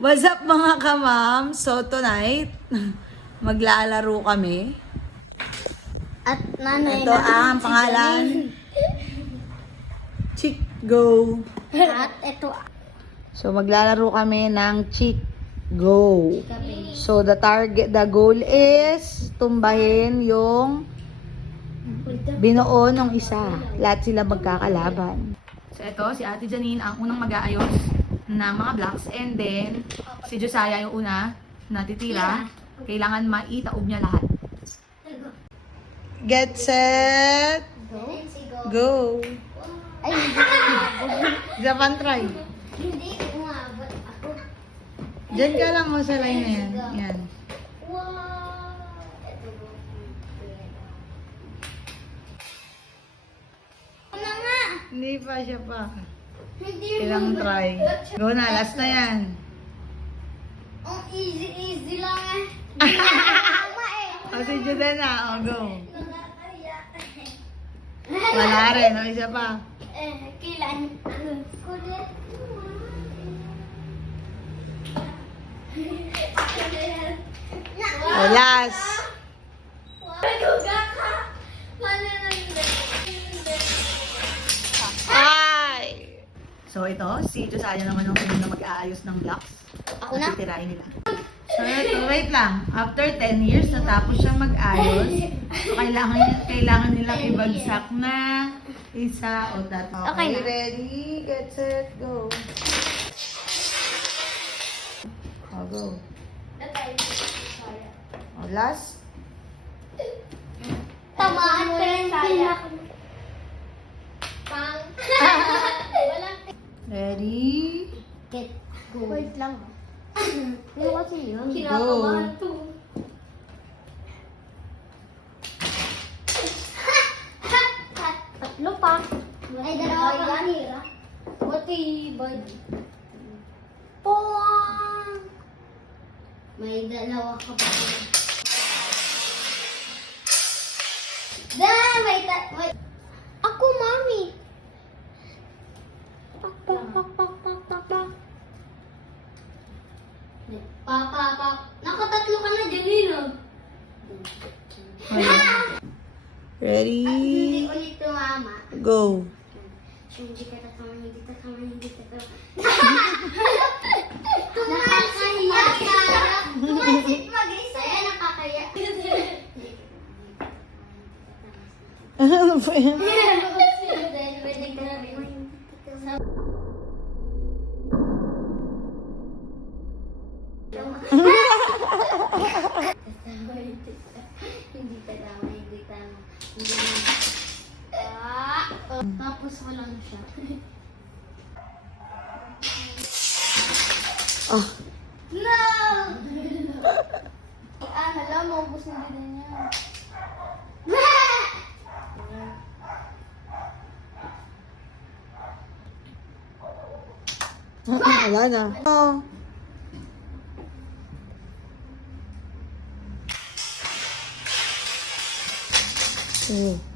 What's up mga kamam? So tonight, maglalaro kami. At nanay Ito ang pangalan. Chick Go. At ito So maglalaro kami ng Chick Go. So the goal is tumbahin yung binuo ng isa. Lahat sila magkakalaban. So ito, si Ate Janine ang unang mag-aayos ng mga blocks, and then si Josiah yung una natitira. Kailangan maitaob niya lahat. Get set, go. Ay, hindi ko umabot. Japan try. Hindi ko umabot ako. Diyan ka lang sa line na yan. Yan. Wow! Ito po. Ano nga? Hindi pa siya pa. Hindi Ilang try. Go na, last na yan. Ang easy lang eh. Hindi na tama eh. O si Jude na, o go. Nakakaya. Wala rin, o isa pa. Kailan? Ano? Kulit. O last. Duga ka. Paano nangyari? Ay! So ito, si Josiah naman yung na mag-aayos ng blocks. Ako na? Titirahin nila. So ito, wait lang. After 10 years, natapos siyang mag-ayos. So kailangan nilang ibagsak na isa o tatlo. Okay na. Ready, get set, go. O, go. O, last. Tamaan pa rin saya. Pang. Walang Ready, get go. Wait lang. Ano kasi yun? Go. Kinakabahan to. Tatlo pa. Ay, dalawa pa. Buti, bud. Puwang! May dalawa ka pa. May... Ako, mami. Pak, pak, pak, pak, pak, pak, pak. Pak. Nakatatlo ka na dyan, Nino. ready, Hindi ulit tumama. go. Hindi ka tatama. Nakakahiya ka. Tumasip mag-isa. Ay, nakakahiya. Ano ba yan? Hindi tama. Tapos wala na siya. Ah, No! Hala, maubos na din niya. wala na. Oh. Oh.